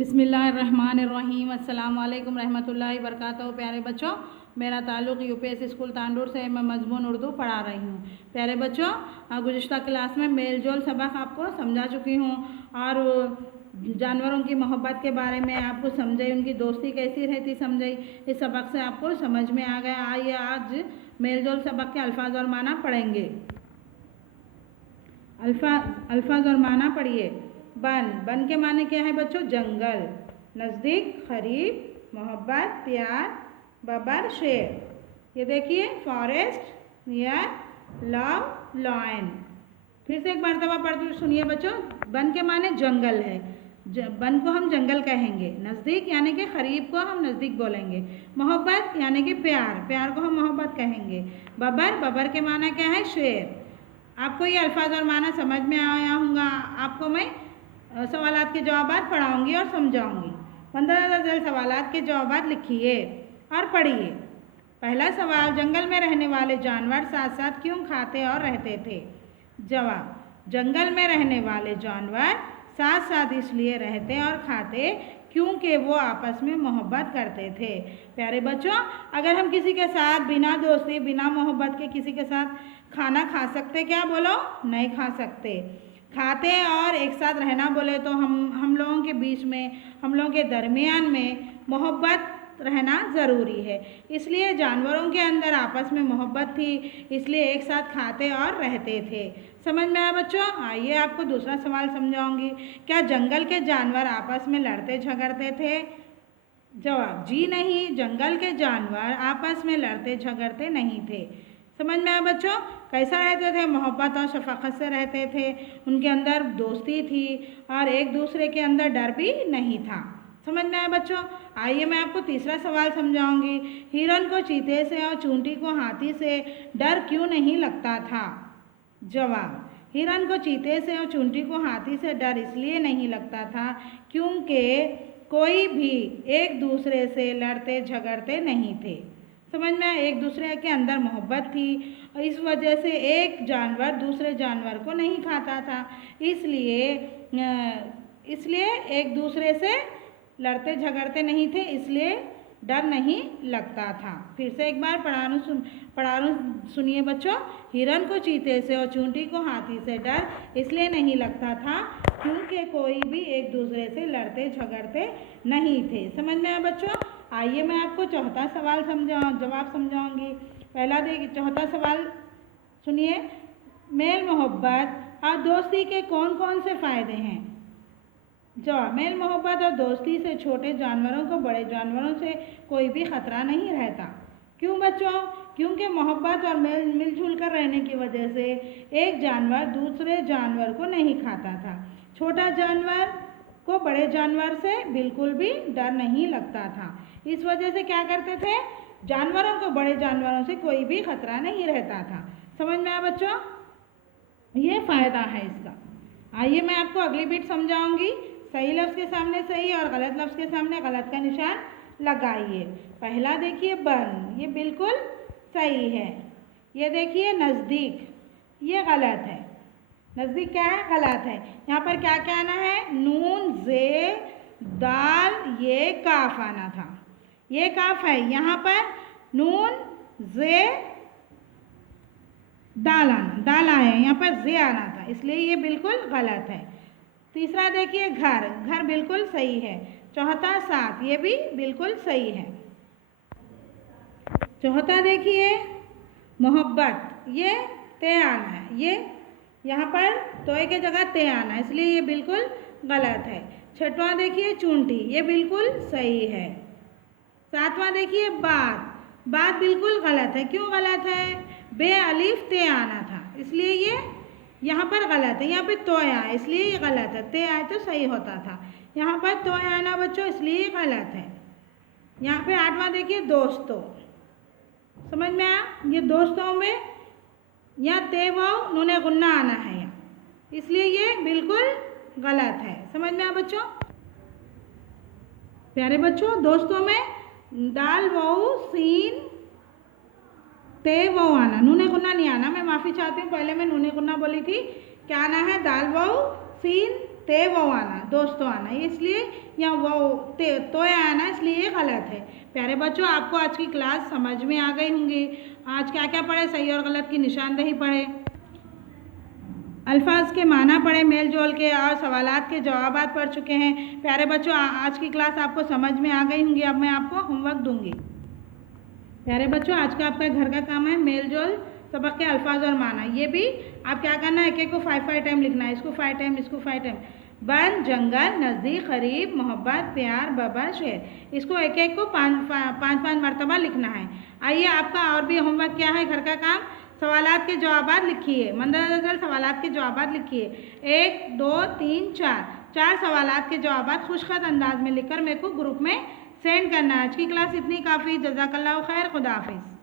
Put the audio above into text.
बिस्मिल्लाहिर्रहमानिर्रहीम। अस्सलाम वालेकुम रहमतुल्लाहि वबरकातुहू। प्यारे बच्चों, मेरा ताल्लुक़ यूपीएससी स्कूल तांडूर से। मैं मज़मून उर्दू पढ़ा रही हूँ। प्यारे बच्चों, गुज़िश्ता क्लास में मेल जोल सबक आपको समझा चुकी हूँ और जानवरों की मोहब्बत के बारे में आपको समझाई, उनकी दोस्ती कैसी रहती समझाई। इस सबक से आपको समझ में आ गया। आइए आज मेल जोल सबक के अल्फाज और माना पढ़ेंगे। अल्फाज और माना पढ़िए। बन के माने क्या है बच्चों? जंगल, नज़दीक, करीब, मोहब्बत, प्यार, बबर, शेर। ये देखिए, फॉरेस्ट, नियर, लव, लॉयन। फिर से एक मरतबा पढ़ सुनिए बच्चों। बन के माने जंगल है, बन को हम जंगल कहेंगे। नज़दीक यानी कि करीब को हम नज़दीक बोलेंगे। मोहब्बत यानी कि प्यार, प्यार को हम मोहब्बत कहेंगे। बबर के माना क्या है? शेर। आपको ये अल्फाज और माना समझ में आया होगा। आपको मैं सवालात के जवाबात पढ़ाऊंगी और समझाऊंगी। 15 दर्जन सवालात के जवाबात लिखिए और पढ़िए। पहला सवाल, जंगल में रहने वाले जानवर साथ साथ क्यों खाते और रहते थे? जवाब, जंगल में रहने वाले जानवर साथ साथ इसलिए रहते और खाते क्योंकि वो आपस में मोहब्बत करते थे। प्यारे बच्चों, अगर हम किसी के साथ बिना दोस्ती बिना मोहब्बत के किसी के साथ खाना खा सकते क्या? बोलो, नहीं खा सकते। खाते और एक साथ रहना बोले तो हम लोगों के बीच में, हम लोगों के दरमियान में मोहब्बत रहना ज़रूरी है। इसलिए जानवरों के अंदर आपस में मोहब्बत थी, इसलिए एक साथ खाते और रहते थे। समझ में आया बच्चों? आइए आपको दूसरा सवाल समझाऊंगी। क्या जंगल के जानवर आपस में लड़ते झगड़ते थे? जवाब, जी नहीं, जंगल के जानवर आपस में लड़ते झगड़ते नहीं थे। समझ में आया बच्चों? कैसा रहते थे? मोहब्बत और शफकत से रहते थे। उनके अंदर दोस्ती थी और एक दूसरे के अंदर डर भी नहीं था। समझ में आया बच्चों? आइए मैं आपको तीसरा सवाल समझाऊंगी। हिरन को चीते से और चूंटी को हाथी से डर क्यों नहीं लगता था? जवाब, हिरन को चीते से और चूंटी को हाथी से डर इसलिए नहीं लगता था क्योंकि कोई भी एक दूसरे से लड़ते झगड़ते नहीं थे। समझ में? एक दूसरे के अंदर मोहब्बत थी और इस वजह से एक जानवर दूसरे जानवर को नहीं खाता था। इसलिए एक दूसरे से लड़ते झगड़ते नहीं थे, इसलिए डर नहीं लगता था। फिर से एक बार पढ़ा सुनिए बच्चों। हिरन को चीते से और चूंटी को हाथी से डर इसलिए नहीं लगता था क्योंकि कोई भी एक दूसरे से लड़ते झगड़ते नहीं थे। समझ में आया बच्चों? आइए मैं आपको चौथा सवाल जवाब समझाऊंगी। पहला देखिए, चौथा सवाल सुनिए। मेल मोहब्बत और दोस्ती के कौन कौन से फ़ायदे हैं? जवाब, मेल मोहब्बत और दोस्ती से छोटे जानवरों को बड़े जानवरों से कोई भी ख़तरा नहीं रहता। क्यों बच्चों? क्योंकि मोहब्बत और मिलजुल कर रहने की वजह से एक जानवर दूसरे जानवर को नहीं खाता था। छोटा जानवर को बड़े जानवर से बिल्कुल भी डर नहीं लगता था। इस वजह से क्या करते थे? जानवरों को बड़े जानवरों से कोई भी खतरा नहीं रहता था। समझ में आया बच्चों? ये फ़ायदा है इसका। आइए मैं आपको अगली बीट समझाऊंगी। सही लफ्ज़ के सामने सही और गलत लफ्ज़ के सामने गलत का निशान लगाइए। पहला देखिए, बन, ये बिल्कुल सही है। ये देखिए, नज़दीक, ये गलत है। नज़दीक क्या है? गलत है। यहाँ पर क्या क्या आना है? नून, जे, दाल, ये काफ आना था। ये काफ है। यहाँ पर नून, जे, दाल आया, यहाँ पर जे आना था, इसलिए ये बिल्कुल गलत है। तीसरा देखिए, घर बिल्कुल सही है। चौथा, साथ, ये भी बिल्कुल सही है। चौथा देखिए, मोहब्बत, ये ते आना है। ये यहाँ पर तोय के जगह ते आना है, इसलिए ये बिल्कुल गलत है। छठवां देखिए, चूंटी, ये बिल्कुल सही है। सातवां देखिए, बात बिल्कुल गलत है। क्यों गलत है? बे अलिफ ते आना था, इसलिए ये यहाँ पर गलत है। यहाँ पे तोय आया, इसलिए ये गलत है। ते आए तो सही होता था। यहाँ पर तोय आना बच्चों, इसलिए ये गलत है। यहाँ पे आठवां देखिए, दोस्तों, समझ में आया? ये दोस्तों में यहाँ ते वाव नूने गुन्ना आना है यहाँ, इसलिए ये बिल्कुल गलत है। समझ में आया बच्चों? प्यारे बच्चों, दोस्तों में दाल वाव सीन ते वाव आना, नूने गुन्ना नहीं आना। मैं माफ़ी चाहती हूँ, पहले मैं नूने गुन्ना बोली थी। क्या आना है? दाल वाव सीन ते वो आना, दोस्तों आना, इसलिए यहाँ वो तो आना, इसलिए ये गलत है। प्यारे बच्चों, आपको आज की क्लास समझ में आ गई होंगी। आज क्या क्या पढ़े, सही और गलत की निशानदेही पढ़े, अल्फाज के माना पढ़े, मेल जोल के, और सवालात के जवाबात पढ़ चुके हैं। प्यारे बच्चों, आज की क्लास आपको समझ में आ गई होंगी। अब मैं आपको होमवर्क दूंगी। प्यारे बच्चों, आज का आपका घर का काम है मेल जोल सबक के अल्फाज और माना। ये भी आप क्या करना है, एक एक को 5 टाइम लिखना है। इसको 5 टाइम, इसको 5 टाइम। बन, जंगल, नज़दीक, करीब, मोहब्बत, प्यार, बबर, शेर, इसको एक एक को 5 मरतबा लिखना है। आइए, आपका और भी होमवर्क क्या है, घर का काम, सवालात के जवाबात लिखिए। मंदरजल सवालात के जवाबात लिखिए। 1 2 3 4 सवालात के जवाबात खुशखत अंदाज में लिखकर मेरे को ग्रुप में सेंड करना है। आज की क्लास इतनी काफ़ी। जज़ाकल्लाह खैर, खुदा हाफिज़।